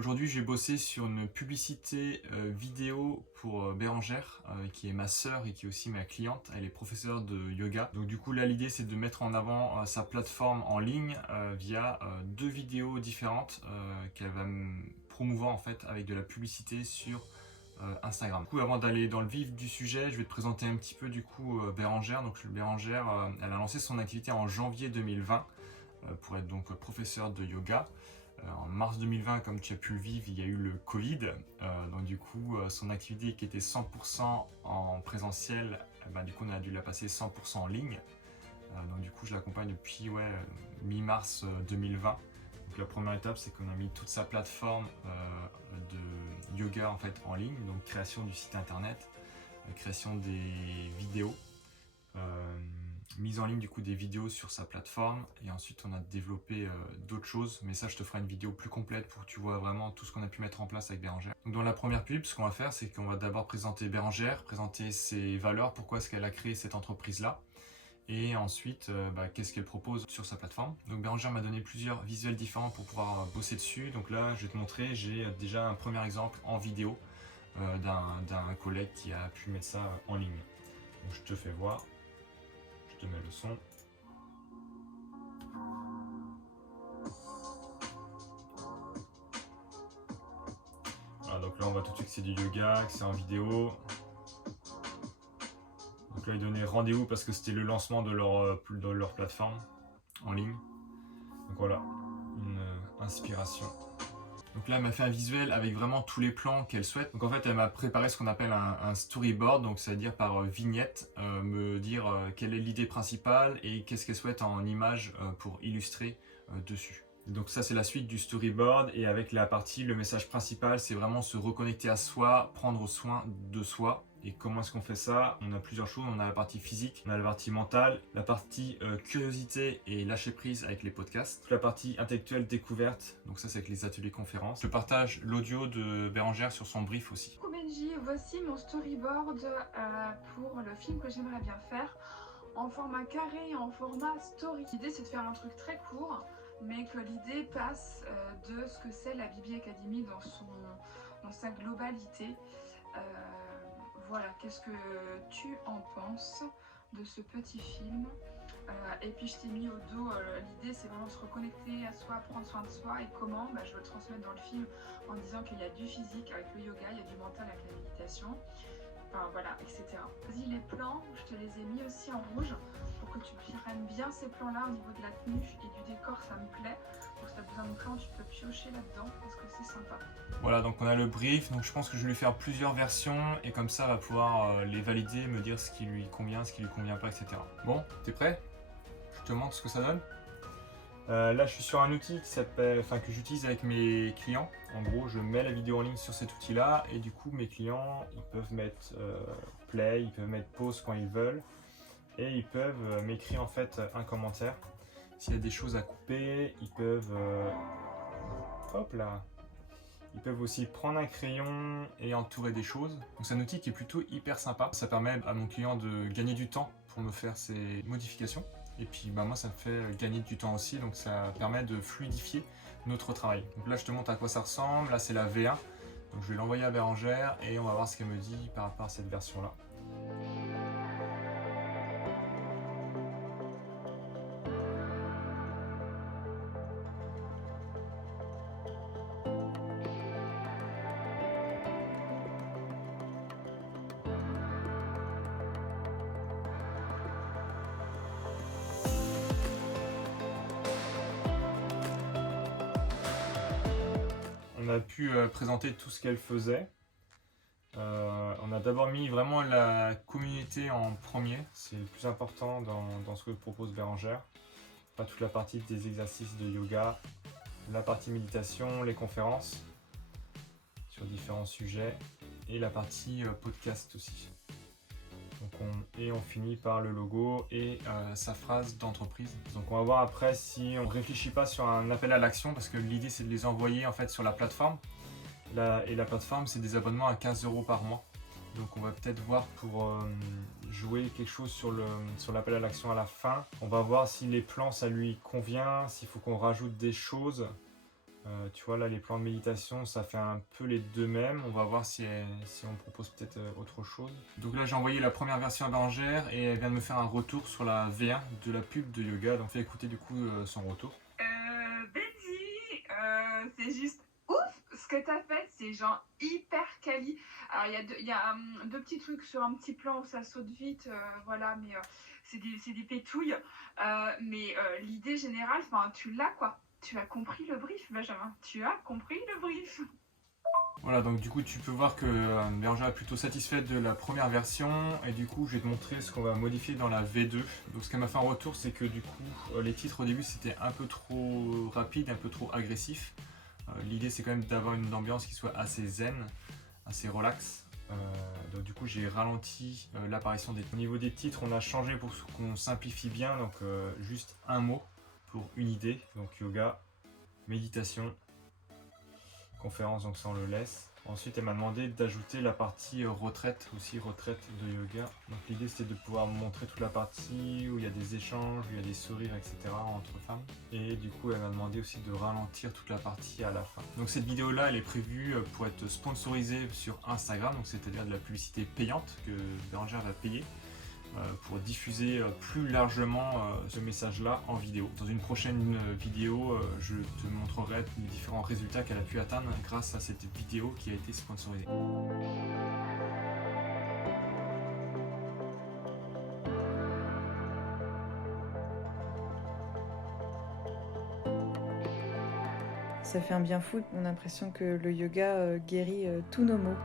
Aujourd'hui, je vais bosser sur une publicité vidéo pour Bérangère, qui est ma sœur et qui est aussi ma cliente. Elle est professeure de yoga. Donc du coup, là, l'idée, c'est de mettre en avant sa plateforme en ligne via deux vidéos différentes qu'elle va me promouvoir en fait avec de la publicité sur Instagram. Du coup, avant d'aller dans le vif du sujet, je vais te présenter un petit peu du coup Bérangère. Donc Bérangère, elle a lancé son activité en janvier 2020 pour être donc professeure de yoga. En mars 2020, comme tu as pu le vivre, il y a eu le Covid. Donc du coup, son activité qui était 100% en présentiel, du coup, on a dû la passer 100% en ligne. Donc du coup, je l'accompagne depuis mi-mars 2020. Donc la première étape, c'est qu'on a mis toute sa plateforme de yoga en fait en ligne, donc création du site internet, création des vidéos, mise en ligne du coup des vidéos sur sa plateforme, et ensuite on a développé d'autres choses, mais ça je te ferai une vidéo plus complète pour que tu vois vraiment tout ce qu'on a pu mettre en place avec Bérangère. Donc dans la première pub, ce qu'on va faire, c'est qu'on va d'abord présenter Bérangère, présenter ses valeurs, pourquoi est-ce qu'elle a créé cette entreprise là, et ensuite qu'est-ce qu'elle propose sur sa plateforme. Donc Bérangère m'a donné plusieurs visuels différents pour pouvoir bosser dessus. Donc là je vais te montrer, j'ai déjà un premier exemple en vidéo d'un collègue qui a pu mettre ça en ligne. Donc je te fais voir, je te mets le son. Voilà, donc là on voit tout de suite que c'est du yoga, que c'est en vidéo. Donc là ils donnaient rendez-vous parce que c'était le lancement de leur plateforme en ligne. Donc voilà, une inspiration. Donc là elle m'a fait un visuel avec vraiment tous les plans qu'elle souhaite. Donc en fait elle m'a préparé ce qu'on appelle un storyboard, donc c'est-à-dire par vignette, me dire quelle est l'idée principale et qu'est-ce qu'elle souhaite en image pour illustrer dessus. Donc ça c'est la suite du storyboard, et avec la partie, le message principal, c'est vraiment se reconnecter à soi, prendre soin de soi. Et comment est-ce qu'on fait ça? On a plusieurs choses, on a la partie physique, on a la partie mentale, la partie curiosité et lâcher prise avec les podcasts, la partie intellectuelle découverte, donc ça c'est avec les ateliers conférences. Je partage l'audio de Bérangère sur son brief aussi. Coucou Benji, voici mon storyboard pour le film que j'aimerais bien faire en format carré et en format story. L'idée c'est de faire un truc très court, mais que l'idée passe de ce que c'est la Bibi Academy dans sa globalité. Voilà, qu'est-ce que tu en penses de ce petit film? Et puis je t'ai mis au dos, l'idée c'est vraiment de se reconnecter à soi, prendre soin de soi. Et comment? Je veux le transmettre dans le film en disant qu'il y a du physique avec le yoga, il y a du mental avec la méditation, enfin voilà, etc. Vas-y, les plans, je te les ai mis aussi en rouge pour que tu prennes bien ces plans là au niveau de la tenue et du décor, ça me plaît. Donc si tu as besoin de plans, tu peux piocher là-dedans parce que c'est sympa. Voilà, donc on a le brief, donc je pense que je vais lui faire plusieurs versions et comme ça elle va pouvoir les valider, me dire ce qui lui convient, ce qui lui convient pas, etc. Bon, t'es prêt? Je te montre ce que ça donne. Là je suis sur un outil que j'utilise avec mes clients. En gros, je mets la vidéo en ligne sur cet outil là, et du coup mes clients ils peuvent mettre play, ils peuvent mettre pause quand ils veulent, et ils peuvent m'écrire en fait un commentaire. S'il y a des choses à couper, ils peuvent hop là, ils peuvent aussi prendre un crayon et entourer des choses. Donc c'est un outil qui est plutôt hyper sympa. Ça permet à mon client de gagner du temps pour me faire ses modifications. Et puis moi ça me fait gagner du temps aussi, donc ça permet de fluidifier notre travail. Donc là je te montre à quoi ça ressemble. Là c'est la V1. Donc je vais l'envoyer à Bérangère et on va voir ce qu'elle me dit par rapport à cette version là. On a pu présenter tout ce qu'elle faisait. On a d'abord mis vraiment la communauté en premier, c'est le plus important dans ce que propose Bérangère. Pas toute la partie des exercices de yoga, la partie méditation, les conférences sur différents sujets, et la partie podcast aussi. Donc on finit par le logo et sa phrase d'entreprise. Donc on va voir après si on ne réfléchit pas sur un appel à l'action, parce que l'idée c'est de les envoyer en fait sur la plateforme. Et la plateforme c'est des abonnements à 15 € par mois. Donc on va peut-être voir pour jouer quelque chose sur l'appel à l'action à la fin. On va voir si les plans ça lui convient, s'il faut qu'on rajoute des choses. Tu vois là les plans de méditation, ça fait un peu les deux mêmes. On va voir si on propose peut-être autre chose. Donc là j'ai envoyé la première version à Bérengère et elle vient de me faire un retour sur la V1 de la pub de yoga. Donc fais écouter du coup son retour. Betty, c'est juste ouf ce que t'as fait, c'est genre hyper quali. Alors il y a deux petits trucs sur un petit plan où ça saute vite, voilà, mais c'est des pétouilles. L'idée générale, tu l'as quoi. Tu as compris le brief, Benjamin. Tu as compris le brief. Voilà, donc du coup tu peux voir que Bérengère est plutôt satisfaite de la première version et du coup je vais te montrer ce qu'on va modifier dans la V2. Donc ce qu'elle m'a fait en retour, c'est que du coup les titres au début c'était un peu trop rapide, un peu trop agressif. L'idée c'est quand même d'avoir une ambiance qui soit assez zen, assez relax. Donc du coup j'ai ralenti l'apparition des... Au niveau des titres on a changé pour qu'on simplifie bien, donc juste un mot pour une idée. Donc yoga, méditation, conférence, donc ça on le laisse. Ensuite elle m'a demandé d'ajouter la partie retraite, aussi retraite de yoga. Donc l'idée c'était de pouvoir montrer toute la partie où il y a des échanges, où il y a des sourires, etc. entre femmes. Et du coup elle m'a demandé aussi de ralentir toute la partie à la fin. Donc cette vidéo là elle est prévue pour être sponsorisée sur Instagram, donc c'est-à-dire de la publicité payante que Bérengère va payer pour diffuser plus largement ce message-là en vidéo. Dans une prochaine vidéo, je te montrerai les différents résultats qu'elle a pu atteindre grâce à cette vidéo qui a été sponsorisée. Ça fait un bien fou, on a l'impression que le yoga guérit tous nos maux.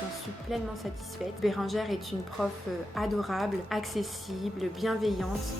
J'en suis pleinement satisfaite. Bérengère est une prof adorable, accessible, bienveillante.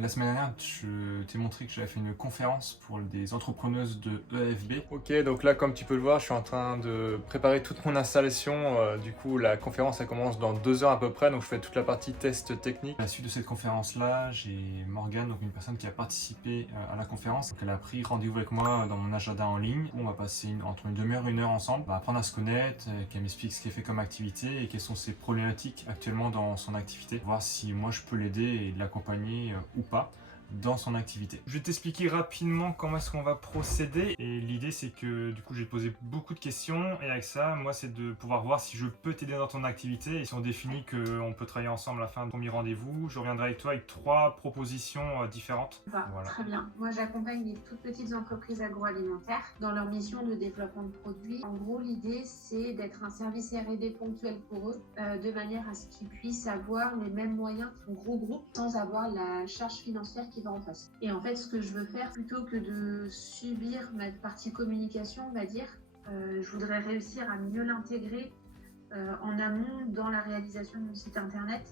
La semaine dernière, je t'ai montré que j'avais fait une conférence pour des entrepreneuses de EAFB. Ok, donc là, comme tu peux le voir, je suis en train de préparer toute mon installation. Du coup, la conférence, elle commence dans 2 heures à peu près, donc je fais toute la partie test technique. À la suite de cette conférence-là, j'ai Morgane, donc une personne qui a participé à la conférence. Donc elle a pris rendez-vous avec moi dans mon agenda en ligne. On va passer entre une demi-heure et 1 heure ensemble. On va apprendre à se connaître, qu'elle m'explique ce qu'elle fait comme activité et quelles sont ses problématiques actuellement dans son activité. Voir si moi je peux l'aider et l'accompagner ou pas dans son activité. Je vais t'expliquer rapidement comment est-ce qu'on va procéder et l'idée c'est que du coup je vais te poser beaucoup de questions et avec ça moi c'est de pouvoir voir si je peux t'aider dans ton activité et si on définit qu'on peut travailler ensemble à la fin du premier rendez-vous. Je reviendrai avec toi avec 3 propositions différentes. Voilà. Très bien. Moi j'accompagne les toutes petites entreprises agroalimentaires dans leur mission de développement de produits. En gros l'idée c'est d'être un service R&D ponctuel pour eux de manière à ce qu'ils puissent avoir les mêmes moyens qu'un gros groupe sans avoir la charge financière qui va en face. Et en fait, ce que je veux faire, plutôt que de subir ma partie communication, on va dire, je voudrais réussir à mieux l'intégrer en amont dans la réalisation de mon site internet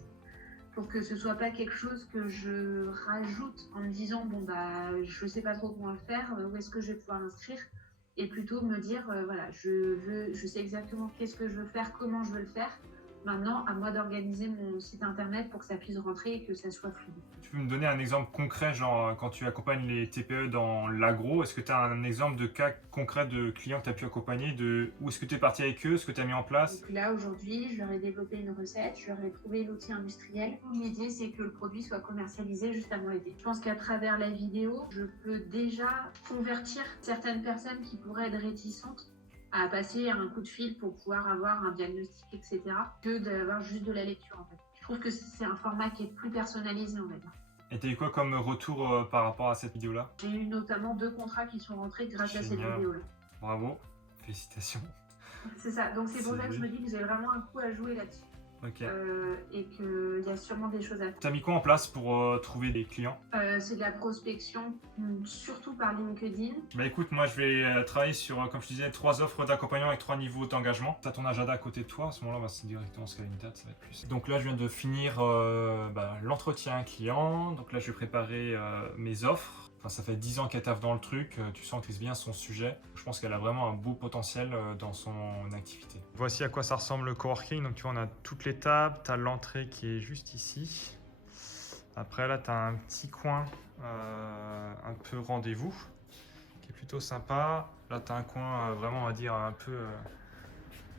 pour que ce soit pas quelque chose que je rajoute en me disant bon bah je sais pas trop comment le faire, où est-ce que je vais pouvoir l'inscrire, et plutôt me dire voilà, je sais exactement qu'est-ce que je veux faire, comment je veux le faire. Maintenant, à moi d'organiser mon site internet pour que ça puisse rentrer et que ça soit fluide. Tu peux me donner un exemple concret, genre quand tu accompagnes les TPE dans l'agro, est-ce que tu as un exemple de cas concret de clients que tu as pu accompagner, de où est-ce que tu es parti avec eux, ce que tu as mis en place? Donc là, aujourd'hui, je leur ai développé une recette, je leur ai trouvé l'outil industriel. L'idée, c'est que le produit soit commercialisé juste avant l'été. Je pense qu'à travers la vidéo, je peux déjà convertir certaines personnes qui pourraient être réticentes à passer un coup de fil pour pouvoir avoir un diagnostic, etc., que d'avoir juste de la lecture, en fait. Je trouve que c'est un format qui est plus personnalisé, on va dire. Et t'as eu quoi comme retour par rapport à cette vidéo-là? J'ai eu notamment 2 contrats qui sont rentrés grâce à cette vidéo-là. Bravo, félicitations. C'est ça, donc c'est pour ça que je me dis que j'ai vraiment un coup à jouer là-dessus. Ok. Et qu'il y a sûrement des choses à faire. T'as mis quoi en place pour trouver des clients? C'est de la prospection, surtout par LinkedIn. Bah écoute, moi je vais travailler sur, comme je disais, 3 offres d'accompagnement avec 3 niveaux d'engagement. T'as ton agenda à côté de toi, à ce moment-là on va directement se caler une date, ça va être plus. Donc là je viens de finir l'entretien client, donc là je vais préparer mes offres. Enfin, ça fait 10 ans qu'elle taffe dans le truc, tu sens que c'est bien son sujet. Je pense qu'elle a vraiment un beau potentiel dans son activité. Voici à quoi ça ressemble le coworking. Donc tu vois, on a toutes les tables, tu as l'entrée qui est juste ici. Après là, tu as un petit coin un peu rendez-vous qui est plutôt sympa. Là, tu as un coin vraiment, on va dire, un peu...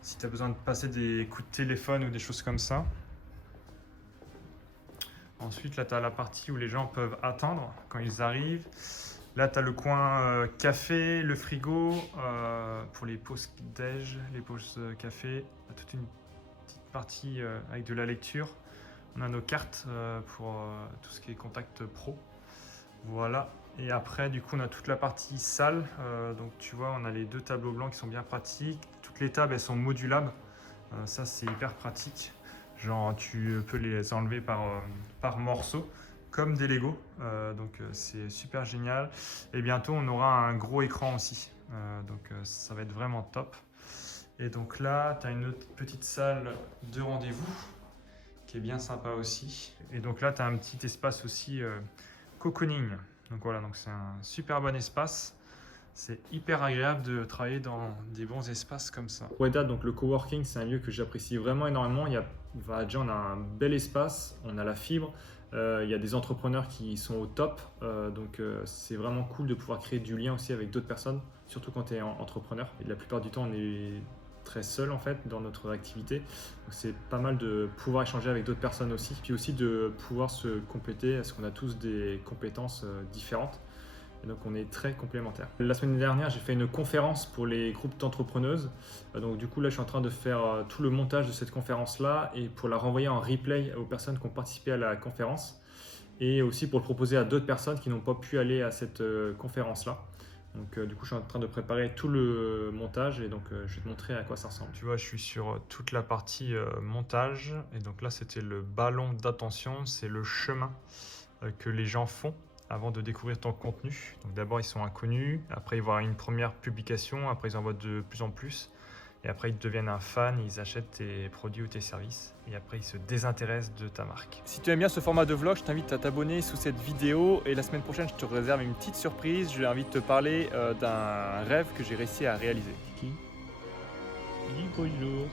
si tu as besoin de passer des coups de téléphone ou des choses comme ça. Ensuite, là, tu as la partie où les gens peuvent attendre quand ils arrivent. Là, tu as le coin café, le frigo pour les pauses déj, les pauses café. Toute une petite partie avec de la lecture. On a nos cartes pour tout ce qui est contact pro. Voilà. Et après, du coup, on a toute la partie salle. Donc, tu vois, on a les 2 tableaux blancs qui sont bien pratiques. Toutes les tables, elles sont modulables. Ça, c'est hyper pratique. Genre, tu peux les enlever par morceaux, comme des Lego. Donc, c'est super génial. Et bientôt, on aura un gros écran aussi. Donc, ça va être vraiment top. Et donc là, tu as une autre petite salle de rendez-vous qui est bien sympa aussi. Et donc là, tu as un petit espace aussi cocooning. Donc voilà, donc c'est un super bon espace. C'est hyper agréable de travailler dans des bons espaces comme ça. Weda, donc le coworking, c'est un lieu que j'apprécie vraiment énormément. Déjà, on a un bel espace, on a la fibre, il y a des entrepreneurs qui sont au top. Donc c'est vraiment cool de pouvoir créer du lien aussi avec d'autres personnes, surtout quand tu es entrepreneur. Et la plupart du temps, on est très seul en fait dans notre activité. Donc c'est pas mal de pouvoir échanger avec d'autres personnes aussi. Puis aussi de pouvoir se compléter parce qu'on a tous des compétences différentes. Et donc on est très complémentaires. La semaine dernière, j'ai fait une conférence pour les groupes d'entrepreneuses. Donc du coup là, je suis en train de faire tout le montage de cette conférence-là et pour la renvoyer en replay aux personnes qui ont participé à la conférence et aussi pour le proposer à d'autres personnes qui n'ont pas pu aller à cette conférence-là. Donc du coup, je suis en train de préparer tout le montage et donc je vais te montrer à quoi ça ressemble. Tu vois, je suis sur toute la partie montage et donc là, c'était le ballon d'attention, c'est le chemin que les gens font avant de découvrir ton contenu. Donc d'abord, ils sont inconnus, après ils voient une première publication, après ils en voient de plus en plus, et après ils deviennent un fan, ils achètent tes produits ou tes services, et après ils se désintéressent de ta marque. Si tu aimes bien ce format de vlog, je t'invite à t'abonner sous cette vidéo, et la semaine prochaine, je te réserve une petite surprise. Je vais envie de te parler d'un rêve que j'ai réussi à réaliser. Dis bonjour.